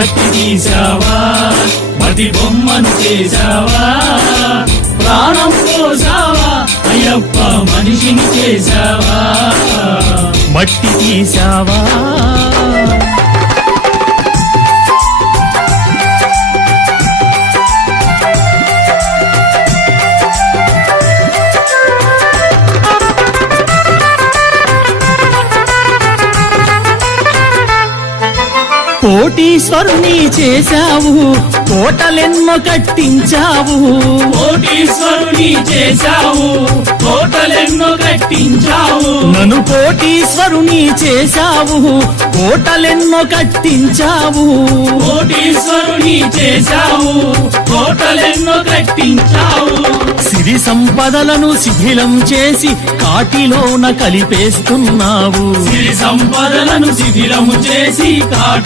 మట్టి తీసావా మట్టి బొమ్మను చేసావా ప్రాణం పోసావా అయ్యప్ప మనిషిని చేసావా మట్టి తీసావా కోటీశ్వరుని చేశావు కోటలెన్నో కట్టించావు కోటీశ్వరుని చేశావు కోటలెన్నో కట్టించావు నన్ను కోటీశ్వరుని చేశావు కోటలెన్నో కట్టించావు కోటీశ్వరుని చేశావు కోటలెన్నో కట్టించావు సిరి సంపదలను శిథిలం చేసి కాటిలోన కలిపేస్తున్నావు సిరి సంపదలను శిథిలము చేసి కాటి